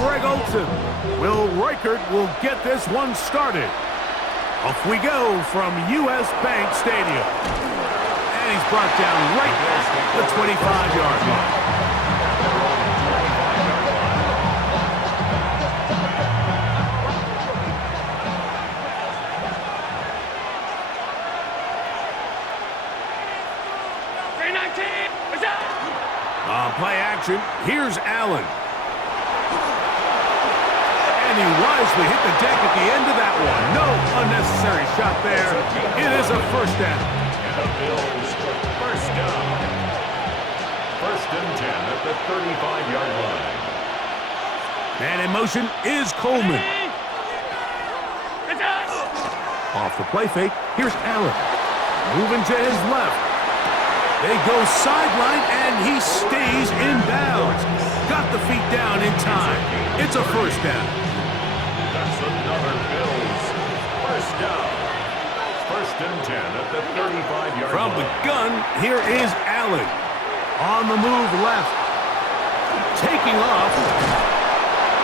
Greg Olson. Will Reichert will get this one started. Off we go from U.S. Bank Stadium. And he's brought down right at the 25-yard line. On play action, here's Allen. And he wisely hit the deck at the end of that one. No unnecessary shot there. It is a first down. And the Bills, first down. First and 10 at the 35-yard line. And in motion is Coleman. Off the play fake, here's Allen. Moving to his left. They go sideline, and he stays in bounds. Got the feet down in time. It's a first down. That's another Bills first down. First and 10 at the 35-yard line. From the gun, here is Allen. On the move left. Taking off.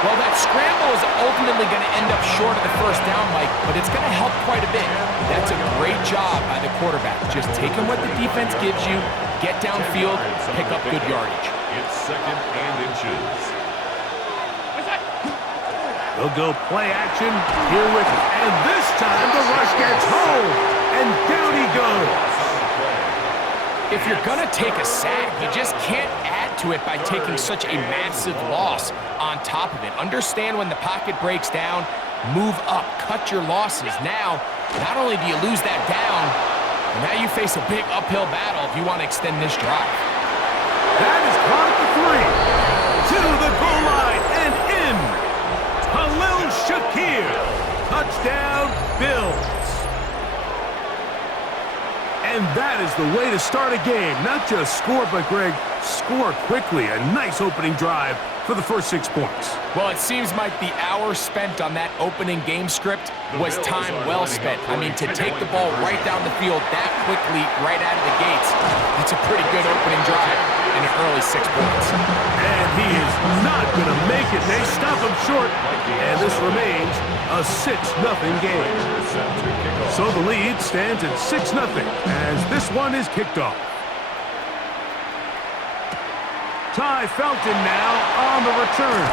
Well, that scramble is ultimately going to end up short of the first down, Mike, but it's going to help quite a bit. That's a great job by the quarterback. Just taking what the defense gives you, get downfield, pick up good yardage. It's second and inches. They'll go play action here with it. And this time the rush gets home. And down he goes. If you're going to take a sack, you just can't add to it by taking such a massive loss on top of it. Understand when the pocket breaks down, move up, cut your losses. Now, not only do you lose that down, but now you face a big uphill battle if you want to extend this drive. That is caught at the 3. To the goal line and in. Khalil Shakir. Touchdown, Bills. And that is the way to start a game. Not just score, but, Greg, score quickly. A nice opening drive for the first 6 points. Well, it seems like the hour spent on that opening game script was time well spent. I mean, to take the ball right down the field that quickly, right out of the gates, that's a pretty good opening drive in an early 6 points. And he is not going to make it. They stop him short, and this remains a 6-0 game. So the lead stands at 6-0 as this one is kicked off. Ty Felton now on the return.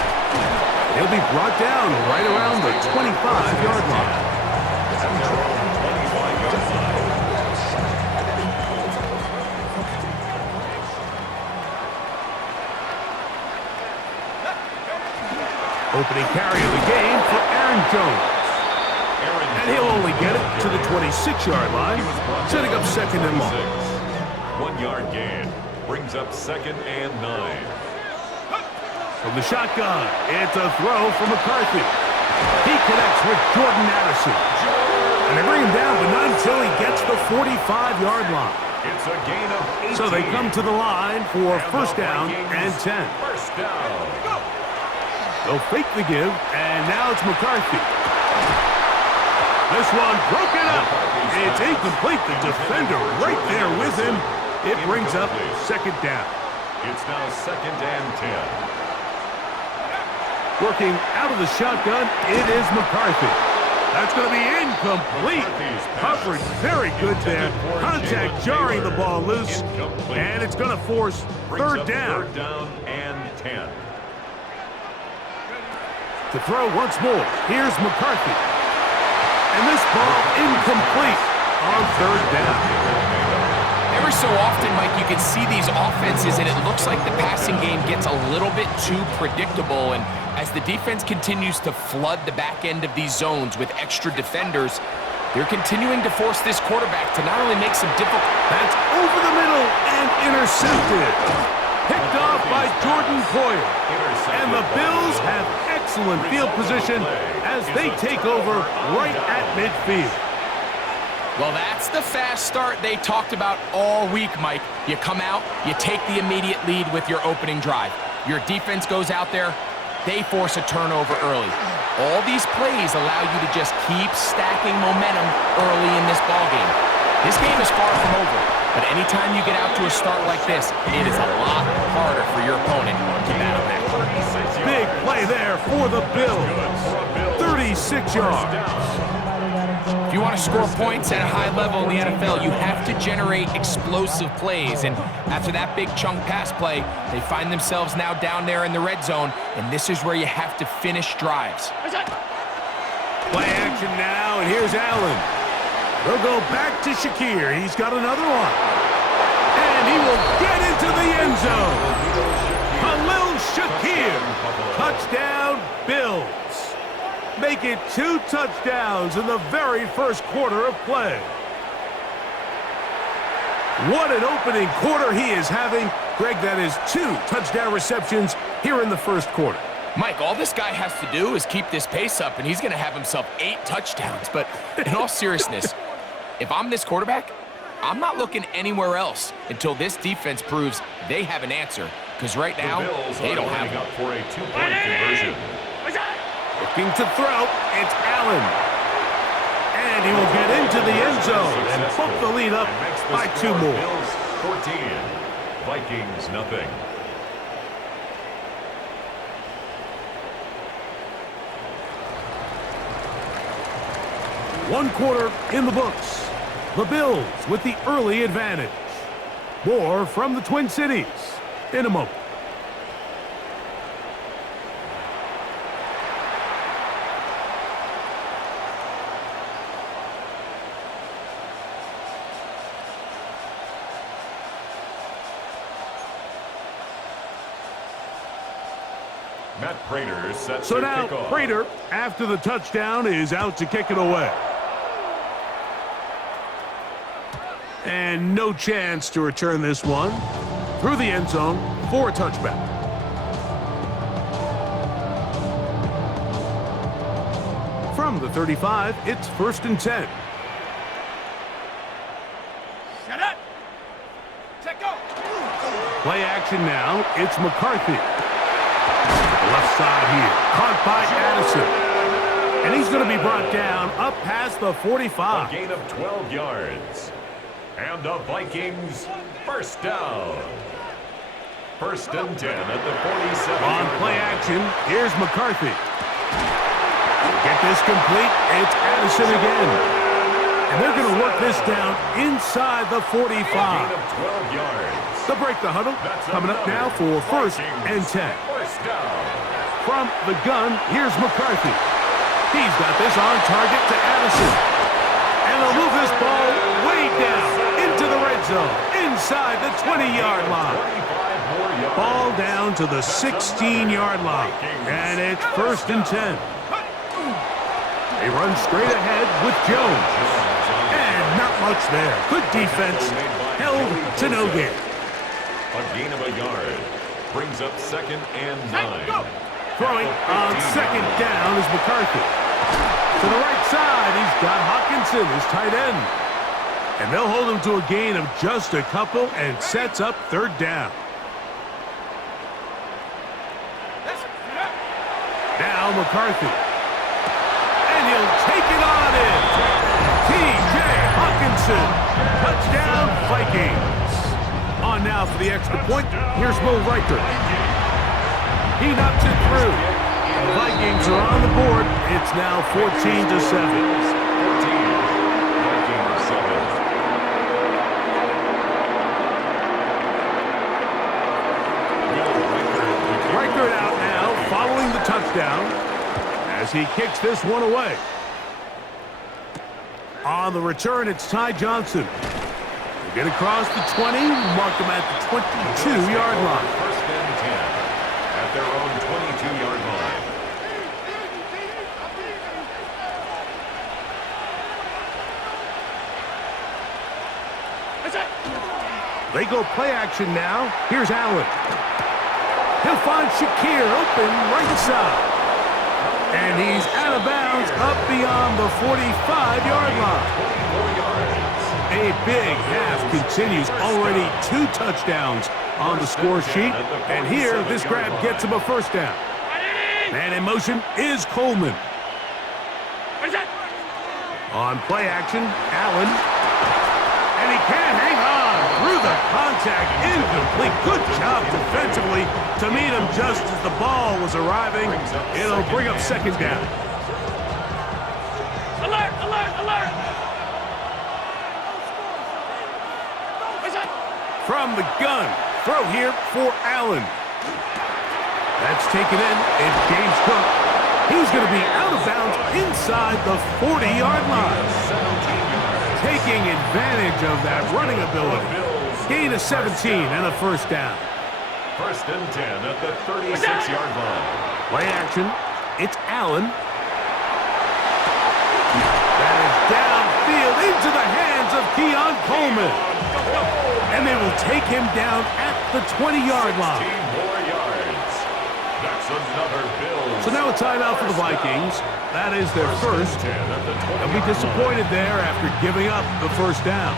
He'll be brought down right around the 25-yard line. Opening carry of the game for Aaron Jones. And he'll only get it to the 26-yard line, setting up second and long. 1 yard gain brings up second and 9. From the shotgun, it's a throw from McCarthy. He connects with Jordan Addison. And they bring him down, but not until he gets the 45-yard line. It's a gain of 18. So they come to the line for first down and 10. First down. They'll fake the give, and now it's McCarthy. This one broken up. It's incomplete. The defender right there with him. It brings up second down. It's now second and 10. Working out of the shotgun, it is McCarthy. That's going to be incomplete. Coverage very good there. Contact jarring the ball loose. And it's going to force third down. Third down and 10. To throw once more, here's McCarthy. And this ball incomplete on third down. Every so often, Mike, you can see these offenses, and it looks like the passing game gets a little bit too predictable. And as the defense continues to flood the back end of these zones with extra defenders, they're continuing to force this quarterback to not only make some difficult... That's over the middle and intercepted. Picked off by Jordan Poyer. And the Bills have excellent field position as they take over right at midfield. Well, that's the fast start they talked about all week, Mike. You come out, you take the immediate lead with your opening drive. Your defense goes out there, they force a turnover early. All these plays allow you to just keep stacking momentum early in this ballgame. This game is far from over, but anytime you get out to a start like this, it is a lot harder for your opponent to battle back. Big play play there for the Bills. 36 yards. If you want to score points at a high level in the NFL, you have to generate explosive plays. And after that big chunk pass play, they find themselves now down there in the red zone, and this is where you have to finish drives. Play action now, and here's Allen. They'll go back to Shakir. He's got another one. And he will get into the end zone. Khalil Shakir. Touchdown, Bills. Make it 2 touchdowns in the very first quarter of play. What an opening quarter he is having. Greg, that is 2 touchdown receptions here in the first quarter. Mike, all this guy has to do is keep this pace up, and he's going to have himself 8 touchdowns. But in all seriousness, if I'm this quarterback, I'm not looking anywhere else until this defense proves they have an answer. Because right now, they don't have up for a 2-point conversion. Looking to throw, it's Allen. And he will get into the end zone and book the lead up by 2 more. Bills 14, Vikings nothing. One quarter in the books. The Bills with the early advantage. More from the Twin Cities in a moment. Matt Prater sets So the now kickoff. Prater, after the touchdown, is out to kick it away. And no chance to return this one through the end zone for a touchback. From the 35, it's 1st and 10. Shut up! Check go! Play action now. It's McCarthy. The left side here. Caught by Addison. And he's going to be brought down up past the 45. A gain of 12 yards. And the Vikings first down. 1st and 10 at the 47. On play action, here's McCarthy. Get this complete. It's Addison again. And they're going to work this down inside the 45. A gain of 12 yards. They'll break the huddle. Coming up now for 1st and 10. First down. From the gun, here's McCarthy. He's got this on target to Addison. And they'll move this ball way down into the red zone, inside the 20-yard line. Ball down to the 16-yard line. And it's 1st and 10. They run straight ahead with Jones. And not much there. Good defense. Held to no gain. A gain of a yard. Brings up 2nd and 9. Throwing on 2nd down is McCarthy. To the right side, he's got Hawkinson, his tight end. And they'll hold him to a gain of just a couple and sets up 3rd down. Now McCarthy. And he'll take it on in. T.J. Hawkinson. Touchdown, Vikings. On now for the extra point. Here's Will Riker. He knocks it through. The Vikings are on the board. It's now 14-7. Riker out now, following the touchdown, as he kicks this one away. On the return, it's Ty Johnson. They get across the 20, mark them at the 22-yard line. 1st and 10 at their own 22-yard line. They go play action now. Here's Allen. He'll find Shakir open right side. And he's out of bounds up beyond the 45-yard line. A big half continues. Already 2 touchdowns on the score sheet. And here, this grab gets him a 1st down. Man in motion is Coleman. On play action, Allen. And he can't hang on through the contact, incomplete. Good job defensively to meet him just as the ball was arriving. It'll bring up second down. Alert, alert, alert! From the gun, throw here for Allen. That's taken in. It's James Cook. He's going to be out of bounds inside the 40-yard line. Taking advantage of that running ability. Gain of 17 and a first down. First and 10 at the 36-yard line. Play action. It's Allen. That is downfield into the hands of Keon Coleman. And they will take him down at the 20-yard line. 16 more yards. That's another Bills. So now a timeout for the Vikings. That is their first. They'll be disappointed there after giving up the first down.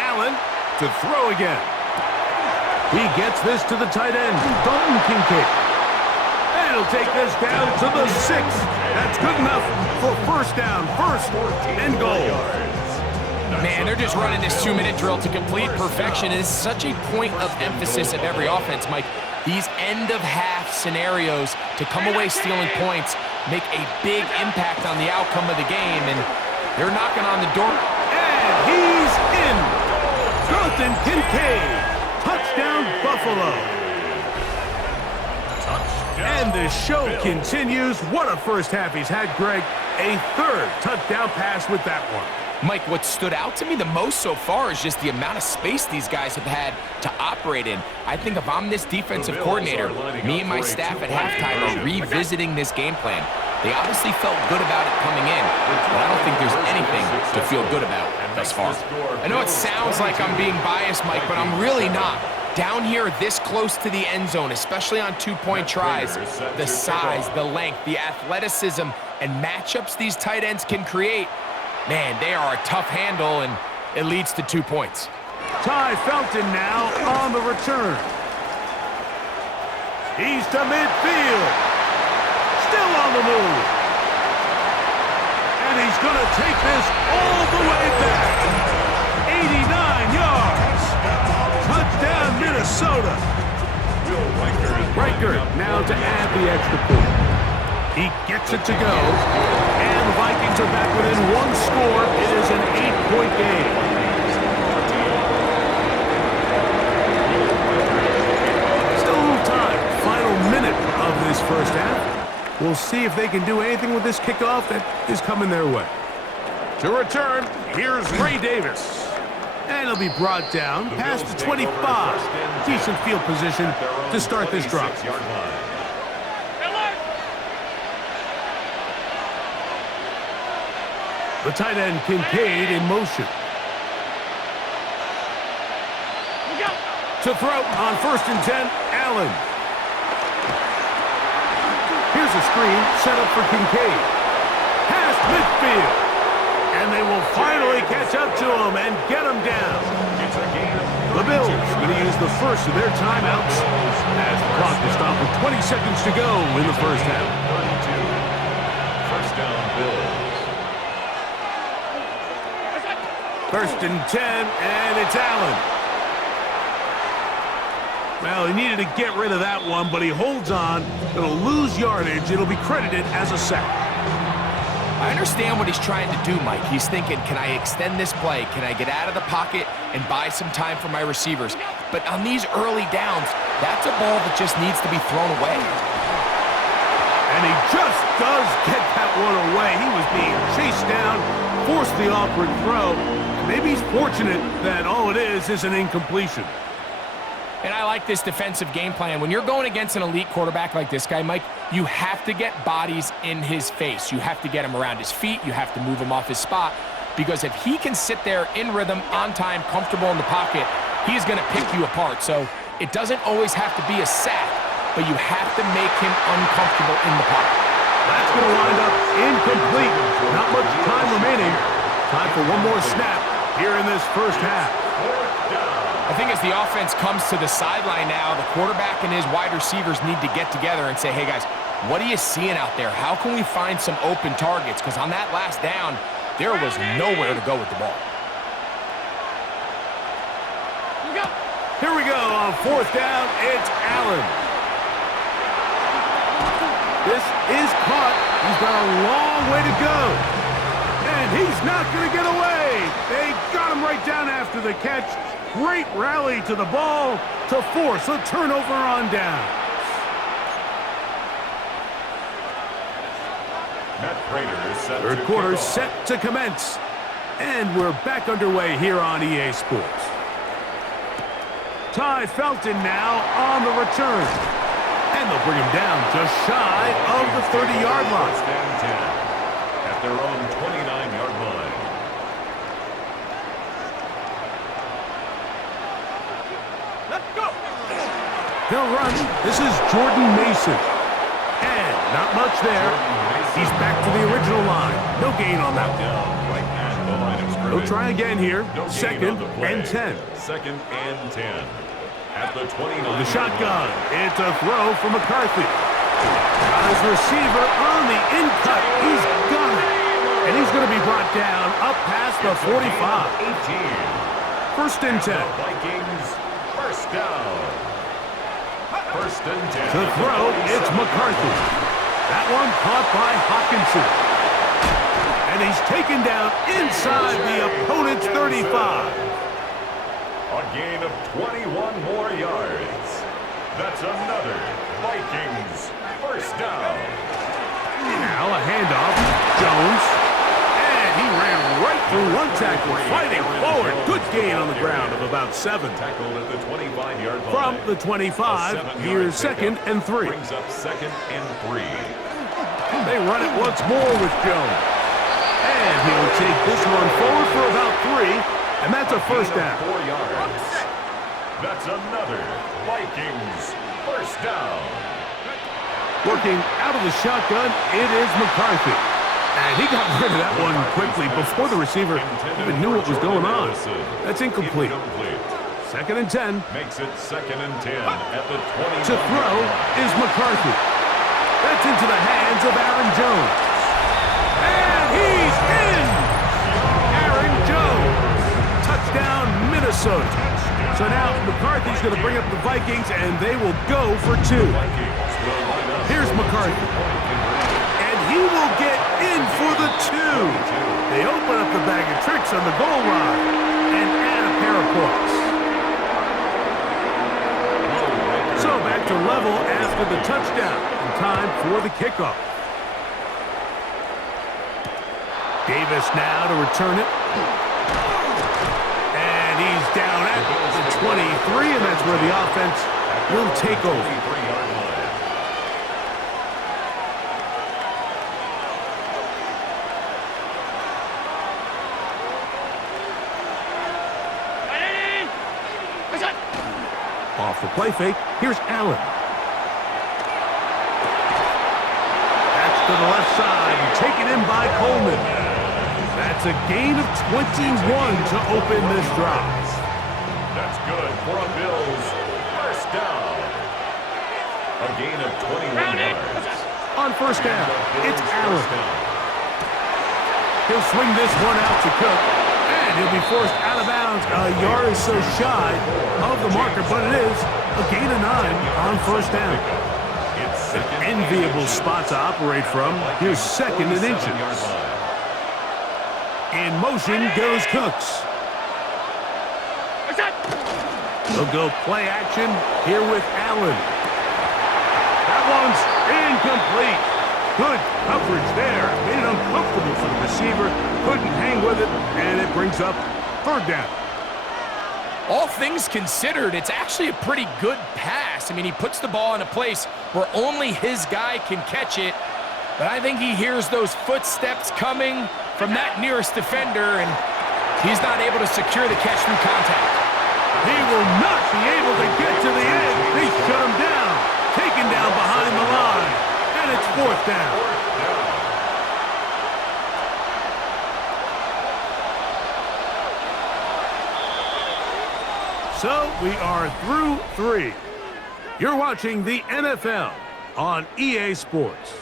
Allen to throw again. He gets this to the tight end, Dalton Kincaid. And he'll take this down to the 6. That's good enough for first down, first and goal. Man, they're just running this 2-minute drill to complete perfection. It is such a point of emphasis of every offense, Mike. These end-of-half scenarios to come away stealing points make a big impact on the outcome of the game, and they're knocking on the door. And he's in. Dalton Kincaid. Touchdown, Buffalo. And the show continues. What a first half he's had, Greg. A third touchdown pass with that one. Mike, what stood out to me the most so far is just the amount of space these guys have had to operate in. I think if I'm this defensive coordinator, me and my staff at halftime are revisiting this game plan. They obviously felt good about it coming in, but I don't think there's anything to feel good about thus far. I know it sounds like I'm being biased, Mike, but I'm really not. Down here this close to the end zone, especially on two-point tries, the size, the length, the athleticism, and matchups these tight ends can create, man, they are a tough handle, and it leads to 2 points. Ty Felton now on the return. He's to midfield. Still on the move. And he's going to take this all the way back. 89 yards. Touchdown, Minnesota. Riker now to add the extra point. He gets it to go. And the Vikings are back within one score. It is an 8-point game. Still a little time. Final minute of this first half. We'll see if they can do anything with this kickoff that is coming their way. To return, here's Ray Davis. And he'll be brought down past the 25. Decent field position to start this drive. The tight end Kincaid in motion. To throw on 1st and 10, Allen. Here's a screen set up for Kincaid. Past midfield. And they will finally catch up to him and get him down. The Bills going to use the first of their timeouts as the clock is stopped with 20 seconds to go in the first half. First down, Bills. 1st and 10, and it's Allen. Well, he needed to get rid of that one, but he holds on. It'll lose yardage. It'll be credited as a sack. I understand what he's trying to do, Mike. He's thinking, can I extend this play? Can I get out of the pocket and buy some time for my receivers? But on these early downs, that's a ball that just needs to be thrown away. And he just does get that one away. He was being chased down, forced the awkward throw. Maybe he's fortunate that all it is an incompletion. And I like this defensive game plan. When you're going against an elite quarterback like this guy, Mike, you have to get bodies in his face. You have to get him around his feet. You have to move him off his spot. Because if he can sit there in rhythm, on time, comfortable in the pocket, he's going to pick you apart. So it doesn't always have to be a sack, but you have to make him uncomfortable in the pocket. That's going to wind up incomplete. Not much time remaining. Time for one more snap here in this first half. I think as the offense comes to the sideline now, the quarterback and his wide receivers need to get together and say, hey guys, What are you seeing out there? How can we find some open targets? Because on that last down, there was nowhere to go with the ball. Here we go on 4th down. It's Allen. This is caught. He's got a long way to go. And he's not going to get away. They got him right down after the catch. Great rally to the ball to force a turnover on down. Third quarter set to commence. And we're back underway here on EA Sports. Ty Felton now on the return. And they'll bring him down just shy of the 30-yard line. At their own 29-yard line. Let's go. He'll run. This is Jordan Mason. And not much there. He's back to the original line. No gain on that one. He'll try again here. 2nd and 10. 2nd and 10. At the 29. The shotgun. It's a throw for McCarthy. Got his receiver on the in-cut. He's got it. And he's going to be brought down up past the 45. 1st and 10. Vikings, first down. 1st and 10. To throw, it's McCarthy. That one caught by Hawkinson. And he's taken down inside the opponent's 35. A gain of 21 more yards. That's another Vikings first down. Now a handoff. Jones. And he ran right through one tackle, fighting forward. Good gain on the ground of about 7. Tackled at the 25-yard line. From the 25, here's 2nd and 3. Brings up 2nd and 3. They run it once more with Jones. And he'll take this one forward for about 3. And that's a first down. 4 yards. That's another Vikings first down. Working out of the shotgun, it is McCarthy. And he got rid of that one quickly before the receiver even knew what was going on. That's incomplete. 2nd and 10. Makes it 2nd and 10 at the 20. To throw is McCarthy. That's into the hands of Aaron Jones. And he's in! Aaron Jones. Touchdown, Minnesota. So now McCarthy's going to bring up the Vikings, and they will go for 2. Here's McCarthy. And he will get in for the 2. They open up the bag of tricks on the goal line and add a pair of points. So back to level after the touchdown. And time for the kickoff. Davis now to return it. He's down at the 23, and that's where the offense will take over. Off the play fake, here's Allen. That's to the left side, and taken in by Coleman. That's a gain of 21 to open this drive. That's good for a Bills first down. A gain of 21 yards. On first down, it's Allen. He'll swing this one out to Cook, and he'll be forced out of bounds a yard or so shy of the marker, but it is a gain of 9 on first down. An enviable spot to operate from. Here's 2nd and inches. In motion goes Cooks. They'll go play action here with Allen. That one's incomplete. Good coverage there. Made it uncomfortable for the receiver. Couldn't hang with it, and it brings up 3rd down. All things considered, it's actually a pretty good pass. I mean, he puts the ball in a place where only his guy can catch it. But I think he hears those footsteps coming from that nearest defender, and he's not able to secure the catch through contact. He will not be able to get to the edge. They shut him down. Taken down behind the line. And it's 4th down. So we are through 3. You're watching the NFL on EA Sports.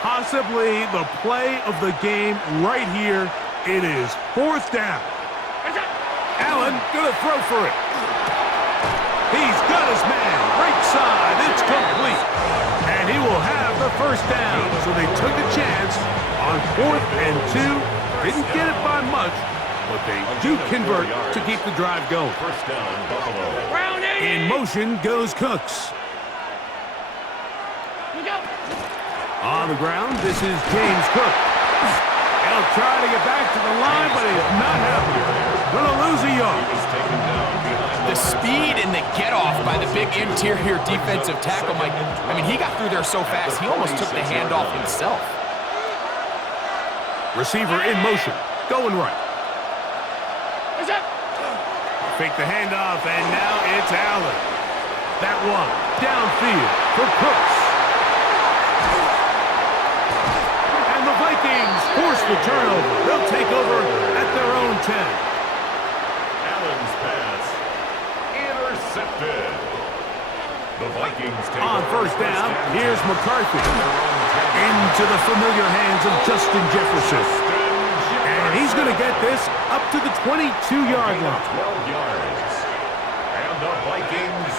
Possibly the play of the game right here. It is 4th down. Allen gonna throw for it. He's got his man. Right side. It's complete. And he will have the 1st down. So they took a chance on 4th and 2. Didn't get it by much, but they do convert to keep the drive going. 1st down, Buffalo. In motion goes Cooks. On the ground, this is James Cook. He'll try to get back to the line, but he's not happening. Gonna lose a yard. The speed and the get-off by the big interior defensive tackle, Mike. I mean, he got through there so fast, he almost took the handoff himself. Receiver in motion, going right. Fake the handoff, and now it's Allen. That one, downfield for Cooks. And the Vikings force the turnover. They'll take over at their own 10. Allen's pass intercepted. The Vikings take On over 1st down, here's McCarthy. Into the familiar hands of Justin Jefferson. And he's going to get this up to the 22-yard line. 12 yards. And the Vikings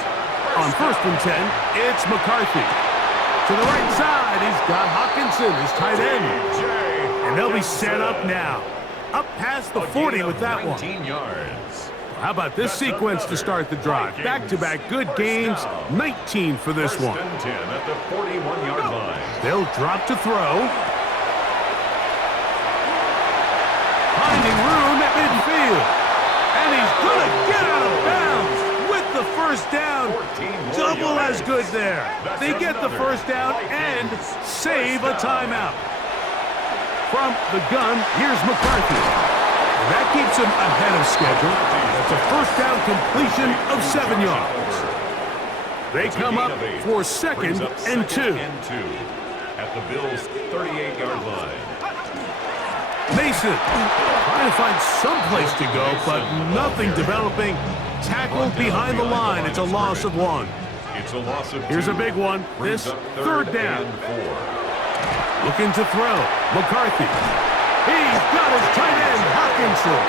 On 1st and 10, it's McCarthy. To the right side, he's got Hawkinson, his tight end. And they'll be set up now. Up past the 40 with that one. 19 yards. How about this sequence to start the drive? Back-to-back good games, 19 for this 1st one. and 10 at the 41-yard line. They'll drop to throw. Finding room at midfield. And he's going to get out of bounds with the 1st down. Double as good there. They get the 1st down and save a timeout. From the gun, here's McCarthy. And that keeps him ahead of schedule. That's a 1st down completion of 7 yards. They come up for 2nd and 2. At the Bills' 38-yard line. Mason trying to find some place to go, but nothing developing. Tackled behind the line. It's a loss of 1. It's a loss of 2. Here's a big one. Brings This up 3rd down. and 4. Looking to throw. McCarthy. He's got his tight end, Hawkinson.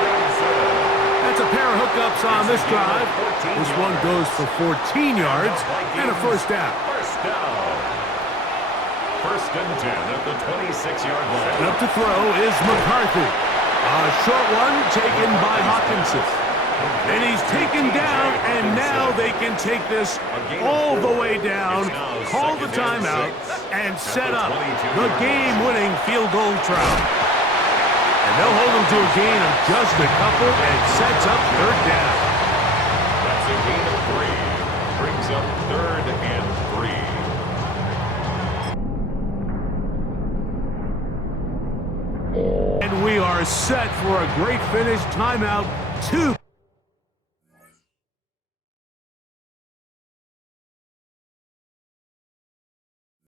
That's a pair of hookups on this drive. This one goes for 14 yards and a 1st down. 1st down. 1st and 10 at the 26-yard line. And up to throw is McCarthy. A short one taken by Hawkinson. And he's taken down, and now they can take this all the way down, call the timeout, and set up the game-winning field goal try. And they'll hold him to a gain of just a couple and sets up 3rd down. That's a gain of 3. Brings up 3rd and 3. And we are set for a great finish. Timeout 2.